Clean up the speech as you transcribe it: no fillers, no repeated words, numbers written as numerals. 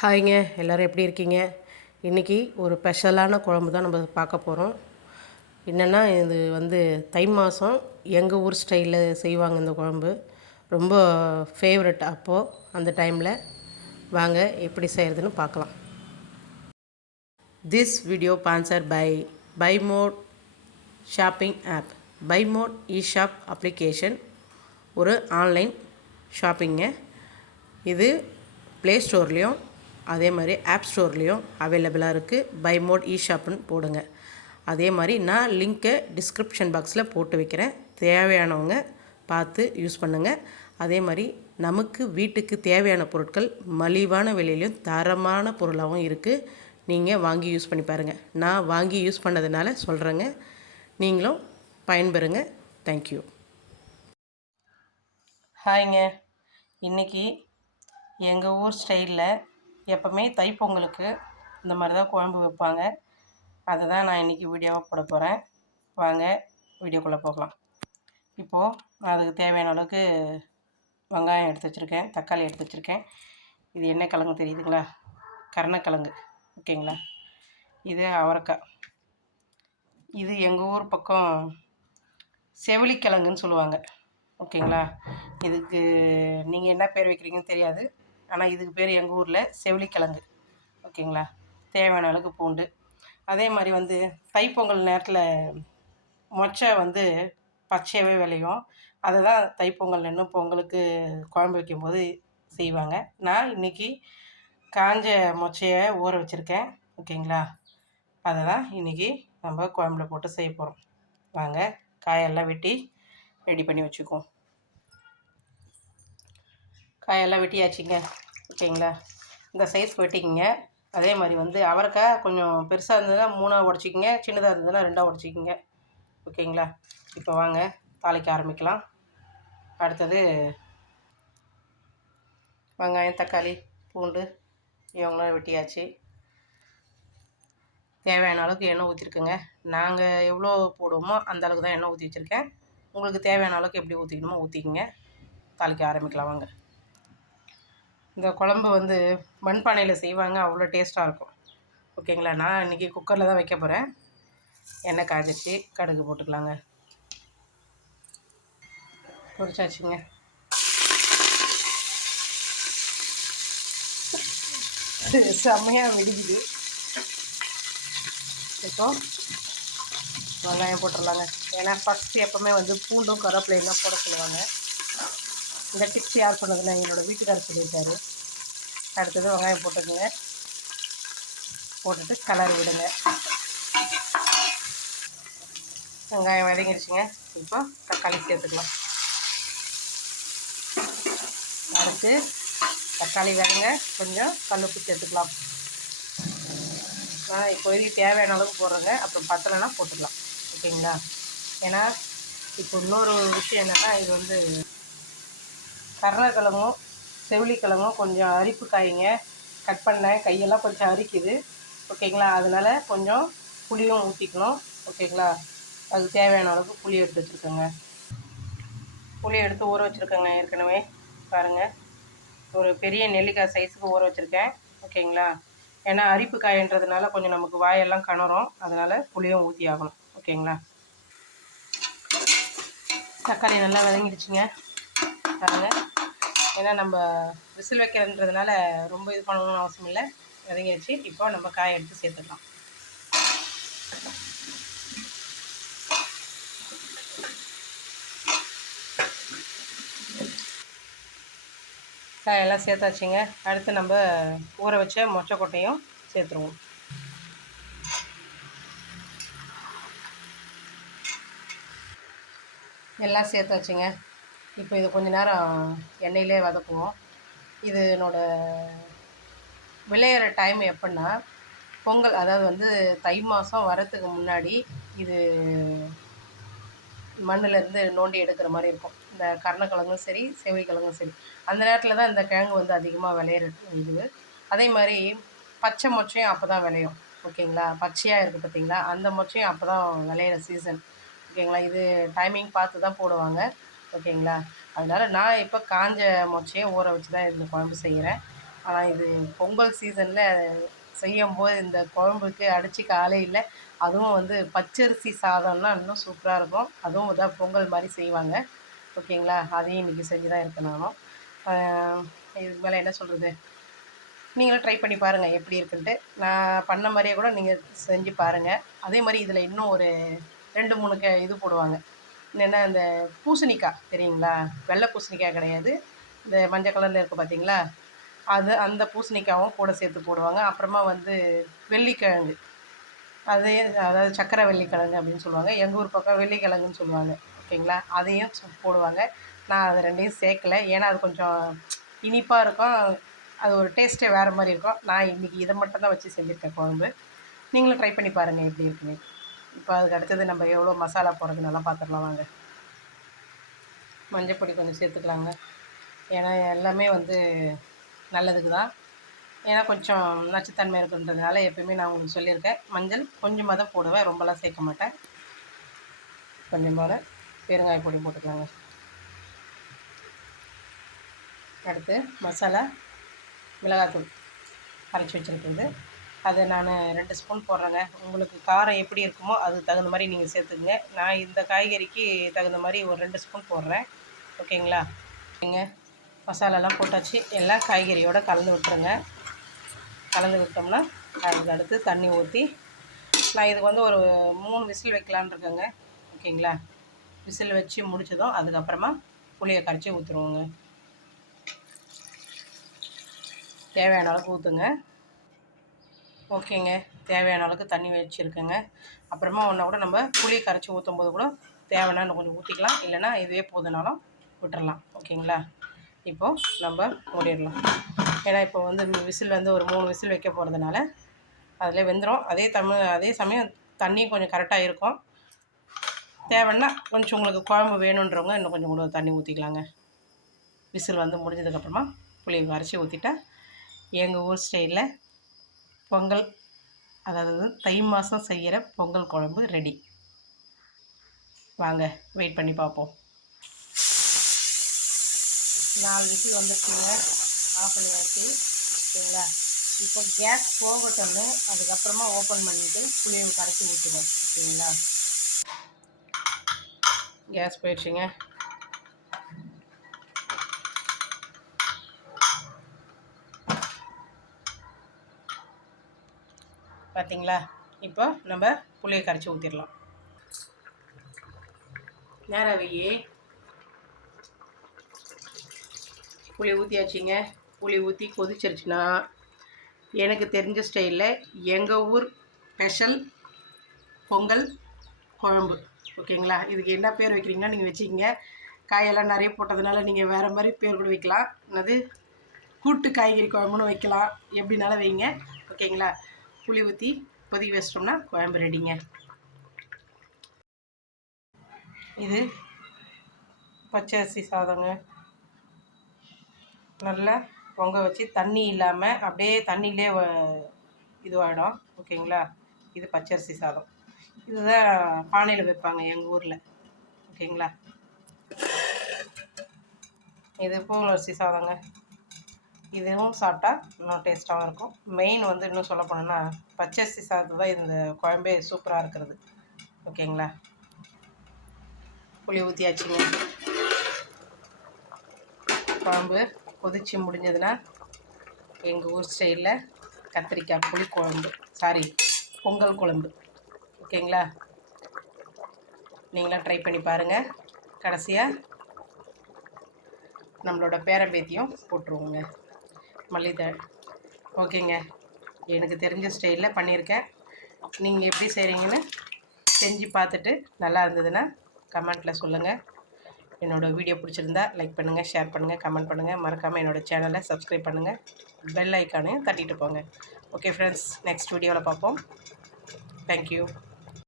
ஹாய்ங்க, எல்லோரும் எப்படி இருக்கீங்க? இன்றைக்கி ஒரு ஸ்பெஷலான குழம்பு தான் நம்ம பார்க்க போகிறோம். என்னென்னா இது தை மாதம் எங்கள் ஊர் ஸ்டைலில் செய்வாங்க இந்த குழம்பு. ரொம்ப ஃபேவரட் அப்போது அந்த டைமில். வாங்க எப்படி செய்கிறதுன்னு பார்க்கலாம். This video sponsor by Mod shopping app. By Mod e-shop application ஒரு ஆன்லைன் ஷாப்பிங்க. இது ப்ளே ஸ்டோர்லேயும் அதே மாதிரி ஆப் ஸ்டோர்லேயும் அவைலபிளாக இருக்குது. பை மோட் இ-ஷாப்னு போடுங்க. அதே மாதிரி நான் லிங்க்கை டிஸ்கிரிப்ஷன் பாக்ஸில் போட்டு வைக்கிறேன். தேவையானவங்க பார்த்து யூஸ் பண்ணுங்கள். அதே மாதிரி நமக்கு வீட்டுக்கு தேவையான பொருட்கள் மலிவான விலையிலையும் தரமான பொருளாகவும் இருக்குது. நீங்கள் வாங்கி யூஸ் பண்ணி பாருங்கள். நான் வாங்கி யூஸ் பண்ணதுனால சொல்கிறேங்க. நீங்களும் பயன்பெறுங்க. தேங்க்யூ. ஹாய்ங்க, இன்றைக்கி எங்கள் ஊர் ஸ்டைலில் எப்போவுமே தைப்பொங்கலுக்கு இந்த மாதிரி தான் குழம்பு வைப்பாங்க. அதை தான் நான் இன்றைக்கி வீடியோவாக போட போகிறேன். வாங்க வீடியோக்குள்ளே போகலாம். இப்போது அதுக்கு தேவையான அளவுக்கு வெங்காயம் எடுத்து வச்சுருக்கேன், தக்காளி எடுத்து வச்சுருக்கேன். இது என்ன கிழங்கு தெரியுதுங்களா? கருணக்கிழங்கு. ஓகேங்களா? இது அவரைக்காய். இது எங்கள் ஊர் பக்கம் செவிலிக்கிழங்குன்னு சொல்லுவாங்க. ஓகேங்களா? இதுக்கு நீங்கள் என்ன பேர் வைக்கிறீங்கன்னு தெரியாது, ஆனால் இதுக்கு பேர் எங்கள் ஊரில் செவிலிக்கிழங்கு. ஓகேங்களா? தேவையான அளவுக்கு பூண்டு. அதே மாதிரி தைப்பொங்கல் நேரத்தில் மொச்சை பச்சையாகவே விளையும். அதை தான் தைப்பொங்கல் இன்னும் பொங்கலுக்கு குழம்பு வைக்கும்போது செய்வாங்க. நான் இன்றைக்கி காஞ்ச மொச்சையை ஊற வச்சுருக்கேன். ஓகேங்களா? அதை தான் இன்றைக்கி நம்ம குழம்புல போட்டு செய்ய போகிறோம். வாங்க காயெல்லாம் வெட்டி ரெடி பண்ணி வச்சுக்குவோம். காயெல்லாம் வெட்டியாச்சுங்க. ஓகேங்களா? இந்த சைஸ் வெட்டிக்கிங்க. அதே மாதிரி அவரைக்காய் கொஞ்சம் பெருசாக இருந்ததுன்னா 3ஆக உடச்சிக்கிங்க, சின்னதாக இருந்ததுன்னா 2ஆக உடச்சிக்கிங்க. ஓகேங்களா? இப்போ வாங்க தாளிக்க ஆரம்பிக்கலாம். அடுத்தது வெங்காயம், தக்காளி, பூண்டு இவங்களாம் வெட்டியாச்சு. தேவையான அளவுக்கு எண்ணெய் ஊற்றிருக்குங்க. நாங்கள் எவ்வளோ போடுவோமோ அந்த அளவுக்கு தான் எண்ணெய் ஊற்றி வச்சுருக்கேன். உங்களுக்கு தேவையான அளவுக்கு எப்படி ஊற்றிக்கணுமோ ஊற்றிக்கிங்க. தாளிக்க ஆரம்பிக்கலாம் வாங்க. இந்த குழம்பு மண்பானையில் செய்வாங்க, அவ்வளோ டேஸ்ட்டாக இருக்கும். ஓகேங்களா? நான் இன்றைக்கி குக்கரில் தான் வைக்க போகிறேன். எண்ணெய் காய்ச்சிச்சு, கடுகு போட்டுக்கலாங்க. பொரிச்சாச்சுங்க. செம்மையாக வெடிக்குது. இப்போ வெங்காயம் போட்டுடலாங்க. ஏன்னா ஃபஸ்ட்டு எப்போவுமே பூண்டும் கருவேப்பிலையும் தான் போட சொல்லுவாங்க. இந்த டிப்ஸ் யார் சொன்னதுன்னா என்னோடய வீட்டுக்காரர் சொல்லியிருக்காரு. அடுத்தது வெங்காயம் போட்டுக்குங்க. போட்டுட்டு கலர் விடுங்க. வெங்காயம் வதங்கிடுச்சுங்க. இப்போ தக்காளி சேர்த்துக்கலாம். அடுத்து தக்காளி வேணுங்க, கொஞ்சம் கல்லுப்பு சேர்த்துக்கலாம். நான் இப்போதைக்கு தேவையான அளவுக்கு போடுறேங்க. அப்புறம் பத்தலைன்னா போட்டுக்கலாம். ஓகேங்களா? ஏன்னா இப்போ இன்னொரு விஷயம் என்னென்னா, இது கருணக்கிழங்கும் செவிலிக்கிழங்கும் கொஞ்சம் அரிப்பு காய்ங்க. கட் பண்ணேன், கையெல்லாம் கொஞ்சம் அரிக்குது. ஓகேங்களா? அதனால் கொஞ்சம் புளியும் ஊற்றிக்கணும். ஓகேங்களா? அதுக்கு தேவையான அளவுக்கு புளி எடுத்து வச்சுருக்கேங்க. புளி எடுத்து ஊற வச்சுருக்கேங்க ஏற்கனவே. பாருங்கள், ஒரு பெரிய நெல்லிக்காய் சைஸுக்கு ஊற வச்சுருக்கேன். ஓகேங்களா? ஏன்னா அரிப்பு காயன்றதுனால கொஞ்சம் நமக்கு வாயெல்லாம் கணரும். அதனால் புளியும் ஊற்றி ஆகணும். ஓகேங்களா? தக்காளி நல்லா வதங்கிடுச்சுங்க. பாருங்கள், ஏன்னா நம்ம விசில் வைக்கிறதுன்றதுனால ரொம்ப இது பண்ணணும்னு அவசியம் இல்லை. வதங்கிடுச்சு. இப்போ நம்ம காயை எடுத்து சேர்த்துக்கலாம். காயெல்லாம் சேர்த்தாச்சுங்க. அடுத்து நம்ம ஊற வச்ச மொச்சக்கொட்டையும் சேர்த்துருவோம். எல்லாம் சேர்த்தாச்சுங்க. இப்போ இது கொஞ்சம் நேரம் எண்ணெயிலே வதக்குவோம். இது விளையிற டைம் எப்படின்னா, பொங்கல், அதாவது தை மாதம் வரத்துக்கு முன்னாடி இது மண்ணிலேருந்து நோண்டி எடுக்கிற மாதிரி இருக்கும். இந்த கருணக்கிழங்கும் சரி, செவிலிக்கிழங்கும் சரி, அந்த நேரத்தில் தான் இந்த கிழங்கு அதிகமாக விளையிறது. அதே மாதிரி பச்சை மொச்சையும் அப்போ தான் விளையும். ஓகேங்களா? பச்சையாக இருக்குது பார்த்திங்களா, அந்த மொச்சையும் அப்போ தான் விளையிற சீசன். ஓகேங்களா? இது டைமிங் பார்த்து தான் போடுவாங்க. ஓகேங்களா? அதனால் நான் இப்போ காஞ்ச மொச்சையை ஊற வச்சு தான் இந்த குழம்பு செய்கிறேன். ஆனால் இது பொங்கல் சீசனில் செய்யும்போது இந்த குழம்புக்கு அடிச்சுக்க ஆளே இல்லை. அதுவும் வந்து பச்சரிசி சாதம்னா இன்னும் சூப்பராக இருக்கும். அதுவும் இதான் பொங்கல் மாதிரி செய்வாங்க. ஓகேங்களா, அதையும் இன்றைக்கி செஞ்சு தான் இருக்கேன் நானும். இதுக்கு மேலே என்ன சொல்கிறது, நீங்களும் ட்ரை பண்ணி பாருங்கள் எப்படி இருக்குன்ட்டு. நான் பண்ண மாதிரியே கூட நீங்கள் செஞ்சு பாருங்கள். அதே மாதிரி இதில் இன்னும் ஒரு 2-3 இது போடுவாங்க. என்னென்னா இந்த பூசணிக்காய் தெரியுங்களா, வெள்ளை பூசணிக்காய் கிடையாது, இந்த மஞ்சள் கலரில் இருக்குது பார்த்தீங்களா, அந்த பூசணிக்காயும் கூட சேர்த்து போடுவாங்க. அப்புறமா வந்து வெள்ளிக்கிழங்கு, அதாவது சக்கரை வெள்ளிக்கிழங்கு அப்படின்னு சொல்லுவாங்க. எங்கள் ஊர் பக்கம் வெள்ளிக்கிழங்குன்னு சொல்லுவாங்க. ஓகேங்களா, அதையும் போடுவாங்க. நான் அது ரெண்டையும் சேர்க்கலை, ஏன்னா அது கொஞ்சம் இனிப்பாக இருக்கும், அது ஒரு டேஸ்ட்டே வேறு மாதிரி இருக்கும். நான் இன்றைக்கி இதை மட்டும்தான் வச்சு செஞ்சுருக்கேன் குழம்பு. நீங்களும் ட்ரை பண்ணி பாருங்கள் எப்படி இருக்குன்னு. இப்போ அதுக்கு அடுத்தது நம்ம எவ்வளோ மசாலா போடுறது நல்லா பார்த்துடலாம் வாங்க. மஞ்சள் பொடி கொஞ்சம் சேர்த்துக்கலாங்க, ஏன்னா எல்லாமே வந்து நல்லதுக்கு தான். ஏன்னா கொஞ்சம் நச்சுத்தன்மை இருக்குன்றதுனால எப்பயுமே நான் உங்களுக்கு சொல்லியிருக்கேன், மஞ்சள் கொஞ்சமாக தான் போடுவேன், ரொம்பலாம் சேர்க்க மாட்டேன். கொஞ்சமாக பெருங்காய பொடி போட்டுக்கலாங்க. அடுத்து மசாலா மிளகாத்தூள் அரைச்சி வச்சுருக்குது, அதை நான் 2 ஸ்பூன் போடுறேங்க. உங்களுக்கு காரம் எப்படி இருக்குமோ அதுக்கு தகுந்த மாதிரி நீங்கள் சேர்த்துக்குங்க. நான் இந்த காய்கறிக்கு தகுந்த மாதிரி ஒரு 2 ஸ்பூன் போடுறேன். ஓகேங்களா, நீங்கள் மசாலாலாம் போட்டாச்சு, எல்லாம் காய்கறியோடு கலந்து விட்டுருங்க. கலந்து விட்டோம்னா அதுக்கு அடுத்து தண்ணி ஊற்றி, நான் இதுக்கு வந்து ஒரு 3 விசில் வைக்கலான்னு இருக்கேங்க. ஓகேங்களா, விசில் வச்சு முடிச்சதும் அதுக்கப்புறமா புளியை கரைச்சி ஊற்றுருவோங்க. தேவையான அளவுக்கு ஊற்றுங்க. ஓகேங்க, தேவையான அளவுக்கு தண்ணி வச்சுருக்கேங்க. அப்புறமா ஒன்றா கூட நம்ம புளியை கரைச்சி ஊற்றும் போது கூட தேவைன்னா இன்னும் கொஞ்சம் ஊற்றிக்கலாம், இல்லைனா இதுவே போதுனாலும் விட்டுறலாம். ஓகேங்களா, இப்போது நம்ம மூடிடலாம். ஏன்னா இப்போ வந்து விசில் வந்து ஒரு 3 விசில் வைக்க போகிறதுனால அதில் வெந்துடும். அதே சமயம் தண்ணியும் கொஞ்சம் கரெக்டாக இருக்கும். தேவைன்னா கொஞ்சம் உங்களுக்கு குழம்பு வேணுன்றவங்க இன்னும் கொஞ்சம் கூட தண்ணி ஊற்றிக்கலாங்க. விசில் வந்து முடிஞ்சதுக்கப்புறமா புளியை கரைச்சி ஊற்றிட்டா எங்கள் ஊர் ஸ்டைலில் பொங்கல், அதாவது தை மாதம் செய்கிற பொங்கல் குழம்பு ரெடி. வாங்க வெயிட் பண்ணி பார்ப்போம். 4 விசில் வந்துச்சுங்க, ஆஃப் பண்ணி வச்சு. ஓகேங்களா, இப்போ கேஸ் போகட்டோன்னு அதுக்கப்புறமா ஓப்பன் பண்ணிவிட்டு புளியை கரைச்சி ஊற்றுவோம். ஓகேங்களா, கேஸ் போயிடுச்சுங்க. பார்த்தீங்களா, இப்போ நம்ம புளியை கரைச்சி ஊற்றிடலாம். நேராகவே புளி ஊற்றியாச்சிங்க. புளி ஊற்றி கொதிச்சிருச்சுன்னா எனக்கு தெரிஞ்ச ஸ்டைலில் எங்கள் ஊர் ஸ்பெஷல் பொங்கல் குழம்பு. ஓகேங்களா, இதுக்கு என்ன பேர் வைக்கிறீங்கன்னா நீங்கள் வச்சுக்கிங்க. காயெல்லாம் நிறைய போட்டதுனால நீங்கள் வேறு மாதிரி பேர் கூட வைக்கலாம். என்னது கூட்டு காய்கறி குழம்புன்னு வைக்கலாம், எப்படினாலும் வைங்க. ஓகேங்களா, புளி ஊற்றி கொதிக்க வச்சிட்டோம்னா குழம்பு ரெடிங்க. இது பச்சை அரிசி சாதங்க, நல்லா பொங்க வச்சு தண்ணி இல்லாமல் அப்படியே தண்ணியிலே இதுவாகிடும். ஓகேங்களா, இது பச்சரிசி சாதம். இதுதான் பானையில் வைப்பாங்க எங்கள் ஊரில். ஓகேங்களா, இது பொங்கல் அரிசி சாதங்க. இதுவும் சாப்பிட்டா இன்னும் டேஸ்ட்டாகவும் இருக்கும். மெயின் வந்து இன்னும் சொல்ல போனோன்னா பச்சரிசி சாதத்து தான் இந்த குழம்பே சூப்பராக இருக்கிறது. ஓகேங்களா, புளி ஊற்றியாச்சுங்க. குழம்பு கொதிச்சு முடிஞ்சதுன்னா எங்கள் ஊர் ஸ்டைலில் கத்திரிக்காய் புளி குழம்பு, பொங்கல் குழம்பு. ஓகேங்களா, நீங்களாம் ட்ரை பண்ணி பாருங்கள். கடைசியாக நம்மளோட பேரம்பேத்தியும் போட்டுருவோங்க, மல்லித்தழை. ஓகேங்க, எனக்கு தெரிஞ்ச ஸ்டைலில் பண்ணியிருக்கேன். நீங்கள் எப்படி செய்கிறீங்கன்னு செஞ்சு பார்த்துட்டு நல்லா இருந்ததுன்னா கமெண்ட்டில் சொல்லுங்கள். என்னோடய வீடியோ பிடிச்சிருந்தா லைக் பண்ணுங்கள், ஷேர் பண்ணுங்கள், கமெண்ட் பண்ணுங்கள். மறக்காமல் என்னோடய சேனலை சப்ஸ்கிரைப் பண்ணுங்கள், பெல் ஐக்கானையும் தட்டிட்டு போங்க. ஓகே ஃப்ரெண்ட்ஸ், நெக்ஸ்ட் வீடியோவில் பார்ப்போம். தேங்க்யூ.